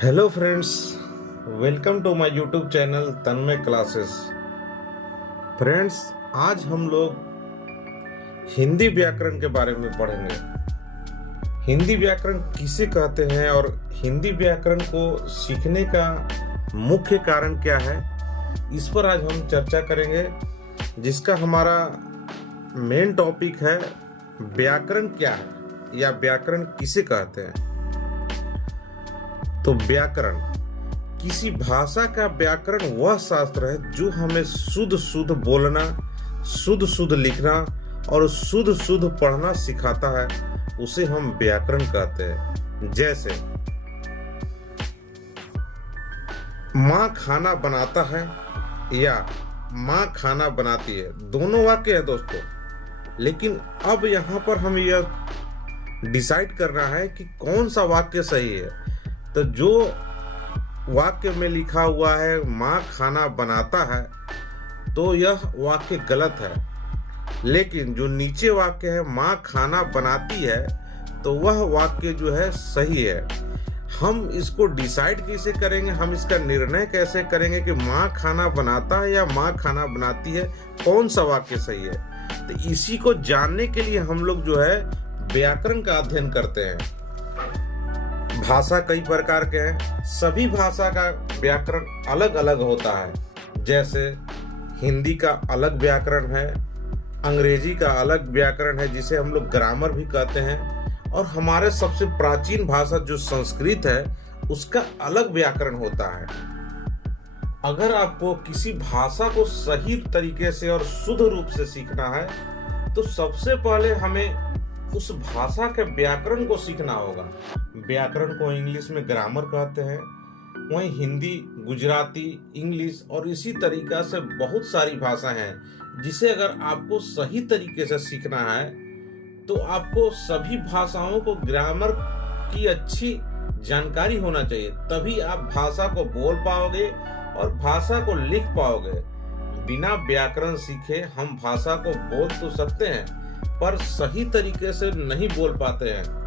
Hello friends, welcome to my YouTube channel Tanmay classes. Friends, आज हम लोग हिंदी व्याकरण के बारे में पढ़ेंगे। हिंदी व्याकरण किसे कहते हैं और हिंदी व्याकरण को सीखने का मुख्य कारण क्या है, इस पर आज हम चर्चा करेंगे, जिसका हमारा मेन टॉपिक है व्याकरण क्या है या व्याकरण किसे कहते हैं। तो व्याकरण, किसी भाषा का व्याकरण वह शास्त्र है जो हमें शुद्ध शुद्ध बोलना, शुद्ध शुद्ध लिखना और शुद्ध शुद्ध पढ़ना सिखाता है, उसे हम व्याकरण कहते हैं। जैसे माँ खाना बनाता है या माँ खाना बनाती है, दोनों वाक्य है दोस्तों। लेकिन अब यहाँ पर हम यह डिसाइड करना है कि कौन सा वाक्य सही है। तो जो वाक्य में लिखा हुआ है माँ खाना बनाता है, तो यह वाक्य गलत है। लेकिन जो नीचे वाक्य है माँ खाना बनाती है, तो वह वाक्य जो है सही है। हम इसको डिसाइड कैसे करेंगे, हम इसका निर्णय कैसे करेंगे कि माँ खाना बनाता है या माँ खाना बनाती है, कौन सा वाक्य सही है। तो इसी को जानने के लिए हम लोग जो है व्याकरण का अध्ययन करते हैं। भाषा कई प्रकार के हैं, सभी भाषा का व्याकरण अलग अलग होता है। जैसे हिंदी का अलग व्याकरण है, अंग्रेजी का अलग व्याकरण है जिसे हम लोग ग्रामर भी कहते हैं, और हमारे सबसे प्राचीन भाषा जो संस्कृत है उसका अलग व्याकरण होता है। अगर आपको किसी भाषा को सही तरीके से और शुद्ध रूप से सीखना है, तो सबसे पहले हमें उस भाषा के व्याकरण को सीखना होगा। व्याकरण को इंग्लिश में ग्रामर कहते हैं, वहीं हिंदी, गुजराती, इंग्लिश और इसी तरीका से बहुत सारी भाषा हैं, जिसे अगर आपको सही तरीके से सीखना है तो आपको सभी भाषाओं को ग्रामर की अच्छी जानकारी होना चाहिए, तभी आप भाषा को बोल पाओगे और भाषा को लिख पाओगे। बिना व्याकरण सीखे हम भाषा को बोल तो सकते हैं, पर सही तरीके से नहीं बोल पाते हैं।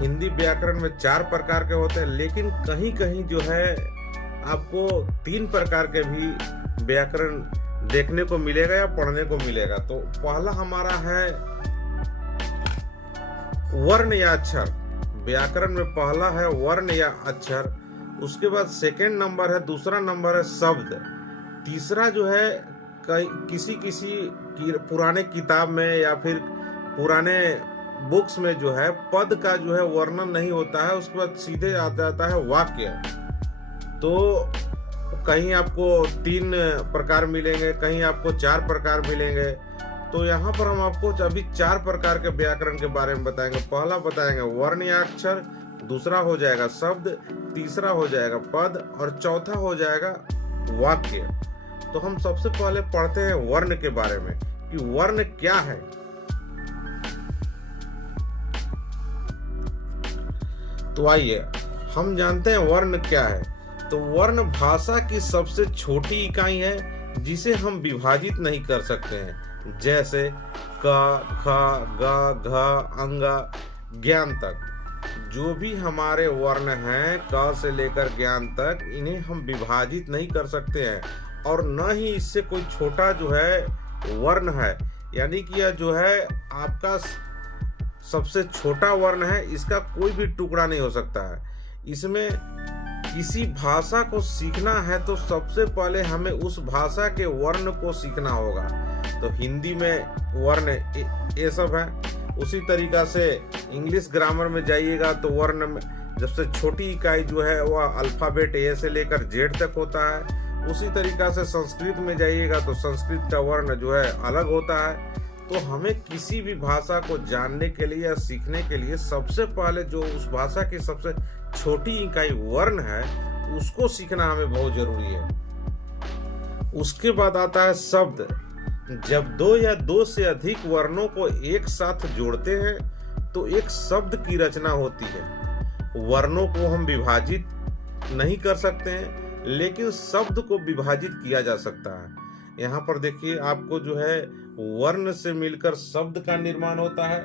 हिंदी व्याकरण में 4 प्रकार के होते हैं, लेकिन कहीं कहीं जो है आपको 3 प्रकार के भी व्याकरण देखने को मिलेगा या पढ़ने को मिलेगा। तो पहला हमारा है वर्ण या अक्षर। व्याकरण में पहला है वर्ण या अक्षर, उसके बाद सेकंड नंबर है, दूसरा नंबर है शब्द, तीसरा जो है किसी पुराने किताब में या फिर पुराने बुक्स में जो है पद का जो है वर्णन नहीं होता है, उसके बाद सीधे आ जाता है वाक्य। तो कहीं आपको 3 प्रकार मिलेंगे, कहीं आपको 4 प्रकार मिलेंगे। तो यहाँ पर हम आपको अभी 4 प्रकार के व्याकरण के बारे में बताएंगे। पहला बताएंगे वर्ण या अक्षर, दूसरा हो जाएगा शब्द, तीसरा हो जाएगा पद और चौथा हो जाएगा वाक्य। तो हम सबसे पहले पढ़ते हैं वर्ण के बारे में कि वर्ण क्या है। तो आइए हम जानते हैं वर्ण क्या है। तो वर्ण भाषा की सबसे छोटी इकाई है जिसे हम विभाजित नहीं कर सकते हैं। जैसे क, ख, ग, घ, अंग, ज्ञान तक जो भी हमारे वर्ण हैं, क से लेकर ज्ञान तक, इन्हें हम विभाजित नहीं कर सकते हैं, और न ही इससे कोई छोटा जो है वर्ण है। यानी कि यह जो है आपका सबसे छोटा वर्ण है, इसका कोई भी टुकड़ा नहीं हो सकता है। इसमें किसी भाषा को सीखना है तो सबसे पहले हमें उस भाषा के वर्ण को सीखना होगा। तो हिंदी में वर्ण ये सब है, उसी तरीका से इंग्लिश ग्रामर में जाइएगा तो वर्ण में सबसे छोटी इकाई जो है वह अल्फाबेट ए से लेकर जेड तक होता है। उसी तरीका से संस्कृत में जाइएगा तो संस्कृत का वर्ण जो है अलग होता है। तो हमें किसी भी भाषा को जानने के लिए या सीखने के लिए सबसे पहले जो उस भाषा की सबसे छोटी इकाई वर्ण है उसको सीखना हमें बहुत जरूरी है। उसके बाद आता है शब्द। जब 2 या 2 से अधिक वर्णों को एक साथ जोड़ते हैं तो एक शब्द की रचना होती है। वर्णों को हम विभाजित नहीं कर सकते हैं, लेकिन शब्द को विभाजित किया जा सकता है। यहाँ पर देखिए, आपको जो है वर्ण से मिलकर शब्द का निर्माण होता है,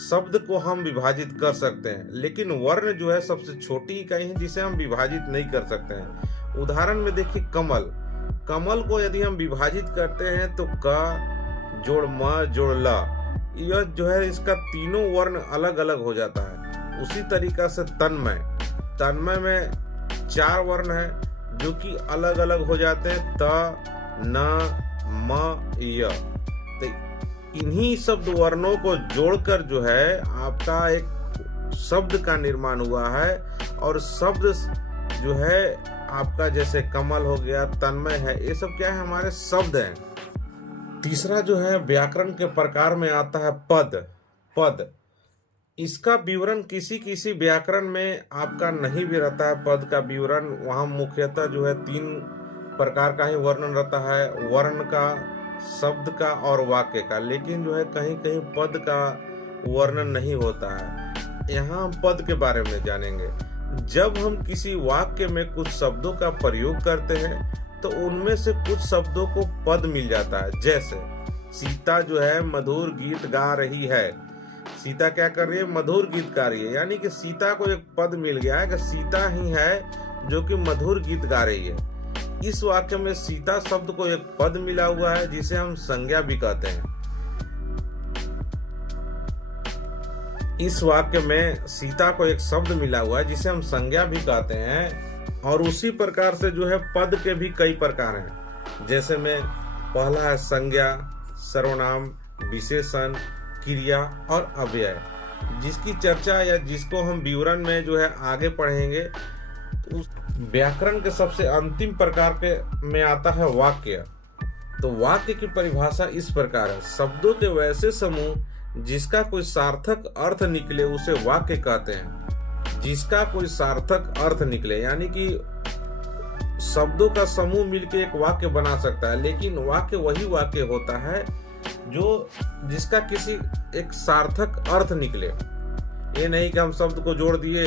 शब्द को हम विभाजित कर सकते हैं, लेकिन वर्ण जो है सबसे छोटी इकाई है जिसे हम विभाजित नहीं कर सकते हैं। उदाहरण में देखिए कमल। कमल को यदि हम विभाजित करते हैं तो क जोड़ म जोड़ ल, यह जो है इसका तीनों वर्ण अलग अलग हो जाता है। उसी तरीका से तन्मय। तन्मय में 4 वर्ण है जो कि अलग अलग हो जाते हैं, त न म य। तो इन्हीं शब्द वर्णों को जोड़कर जो है आपका एक शब्द का निर्माण हुआ है। और शब्द जो है आपका जैसे कमल हो गया, तन्मय है, ये सब क्या है, हमारे शब्द हैं। तीसरा जो है व्याकरण के प्रकार में आता है पद। पद, इसका विवरण किसी किसी व्याकरण में आपका नहीं भी रहता है। पद का विवरण वहाँ मुख्यतः जो है 3 प्रकार का ही वर्णन रहता है, वर्ण का, शब्द का और वाक्य का। लेकिन जो है कहीं कहीं पद का वर्णन नहीं होता है। यहाँ हम पद के बारे में जानेंगे। जब हम किसी वाक्य में कुछ शब्दों का प्रयोग करते हैं तो उनमें से कुछ शब्दों को पद मिल जाता है। जैसे सीता जो है मधुर गीत गा रही है। सीता क्या कर रही है, मधुर गीत गा रही है, यानी कि सीता को एक पद मिल गया है कि सीता ही है जो कि मधुर गीत गा रही है। इस वाक्य में सीता शब्द को एक पद मिला हुआ है जिसे हम संज्ञा भी कहते हैं। इस वाक्य में सीता को एक शब्द मिला हुआ है जिसे हम संज्ञा भी कहते हैं। और उसी प्रकार से जो है पद के भी कई प्रकार हैं। जैसे में पहला है संज्ञा, सर्वनाम, विशेषण, क्रिया और अव्यय, जिसकी चर्चा या जिसको हम विवरण में जो है आगे पढ़ेंगे। उस व्याकरण के सबसे अंतिम प्रकार के में आता है वाक्य। तो वाक्य की परिभाषा इस प्रकार है, शब्दों के वैसे समूह जिसका कोई सार्थक अर्थ निकले उसे वाक्य कहते हैं। जिसका कोई सार्थक अर्थ निकले, यानी कि शब्दों का समूह मिलकर एक वाक्य बना सकता है, लेकिन वाक्य वही वाक्य होता है जो जिसका किसी एक सार्थक अर्थ निकले। ये नहीं कि हम शब्द को जोड़ दिए,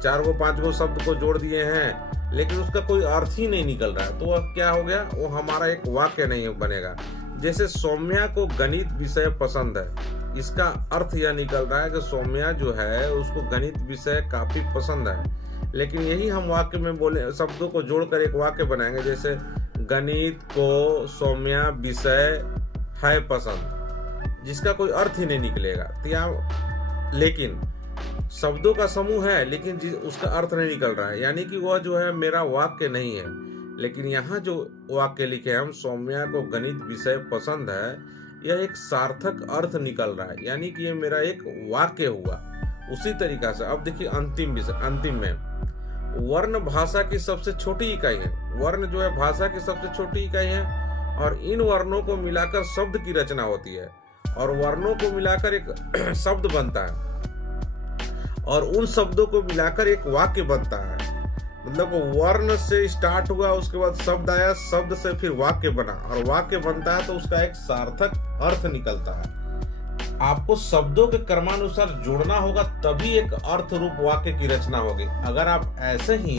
4 को 5 को शब्द को जोड़ दिए हैं, लेकिन उसका कोई अर्थ ही नहीं निकल रहा है, तो वह क्या हो गया, वो हमारा एक वाक्य नहीं बनेगा। जैसे सौम्या को गणित विषय पसंद है, इसका अर्थ यह निकल रहा है कि सौम्या जो है उसको गणित विषय काफी पसंद है। लेकिन यही हम वाक्य में बोले, शब्दों को जोड़कर एक वाक्य बनाएंगे, जैसे गणित को सौम्या विषय है पसंद, जिसका कोई अर्थ ही नहीं निकलेगा। तो लेकिन शब्दों का समूह है लेकिन उसका अर्थ नहीं निकल रहा है, यानी कि वह जो है मेरा वाक्य नहीं है। लेकिन यहाँ जो वाक्य लिखे हम, सौम्या को गणित विषय पसंद है, यह एक सार्थक अर्थ निकल रहा है, यानी कि ये मेरा एक वाक्य हुआ। उसी तरीका से अब देखिए अंतिम में वर्ण भाषा की सबसे छोटी इकाई है। वर्ण जो है भाषा की सबसे छोटी इकाई है और इन वर्णों को मिलाकर शब्द की रचना होती है और वर्णों को मिलाकर एक शब्द बनता है और उन शब्दों को मिलाकर एक वाक्य बनता है। मतलब वर्ण से स्टार्ट हुआ, उसके बाद शब्द आया, शब्द से फिर वाक्य बना और वाक्य बनता है तो उसका एक सार्थक अर्थ निकलता है। आपको शब्दों के क्रमानुसार जोड़ना होगा, तभी एक अर्थ रूप वाक्य की रचना होगी। अगर आप ऐसे ही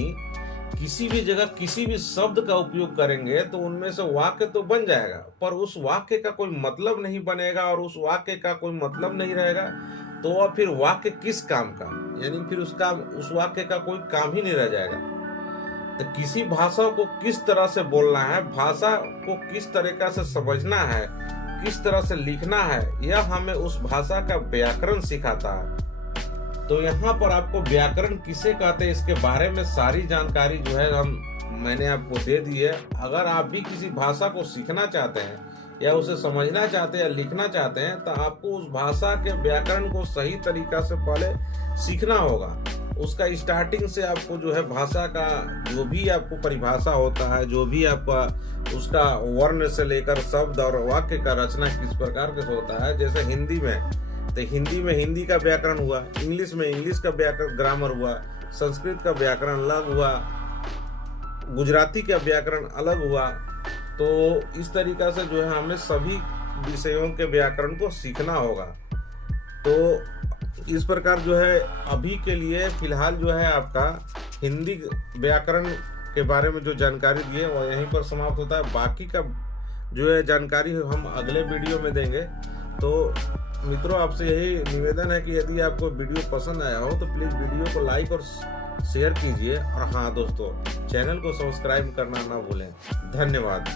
किसी भी जगह किसी भी शब्द का उपयोग करेंगे तो उनमें से वाक्य तो बन जाएगा, पर उस वाक्य का कोई मतलब नहीं बनेगा और उस वाक्य का कोई मतलब नहीं रहेगा, तो वह फिर वाक्य किस काम का, यानी फिर उस वाक्य का कोई काम ही नहीं रह जाएगा। तो किसी भाषा को किस तरह से बोलना है, भाषा को किस तरीका से समझना है, किस तरह से लिखना है, यह हमें उस भाषा का व्याकरण सिखाता है। तो यहाँ पर आपको व्याकरण किसे कहते हैं इसके बारे में सारी जानकारी जो है मैंने आपको दे दी है। अगर आप भी किसी भाषा को सीखना चाहते हैं या उसे समझना चाहते हैं या लिखना चाहते हैं तो आपको उस भाषा के व्याकरण को सही तरीका से पहले सीखना होगा। उसका स्टार्टिंग से आपको जो है भाषा का जो भी आपको परिभाषा होता है, जो भी आपका उसका वर्ण से लेकर शब्द और वाक्य का रचना किस प्रकार के होता है। जैसे हिंदी में हिंदी का व्याकरण हुआ, इंग्लिश में इंग्लिश का व्याकरण ग्रामर हुआ, संस्कृत का व्याकरण अलग हुआ, गुजराती का व्याकरण अलग हुआ। तो इस तरीका से जो है हमें सभी विषयों के व्याकरण को सीखना होगा। तो इस प्रकार जो है अभी के लिए फिलहाल जो है आपका हिंदी व्याकरण के बारे में जो जानकारी दी है वो यहीं पर समाप्त होता है। बाकी का जो है जानकारी हम अगले वीडियो में देंगे। तो मित्रों आपसे यही निवेदन है कि यदि आपको वीडियो पसंद आया हो तो प्लीज़ वीडियो को लाइक और शेयर कीजिए, और हाँ दोस्तों, चैनल को सब्सक्राइब करना ना भूलें। धन्यवाद।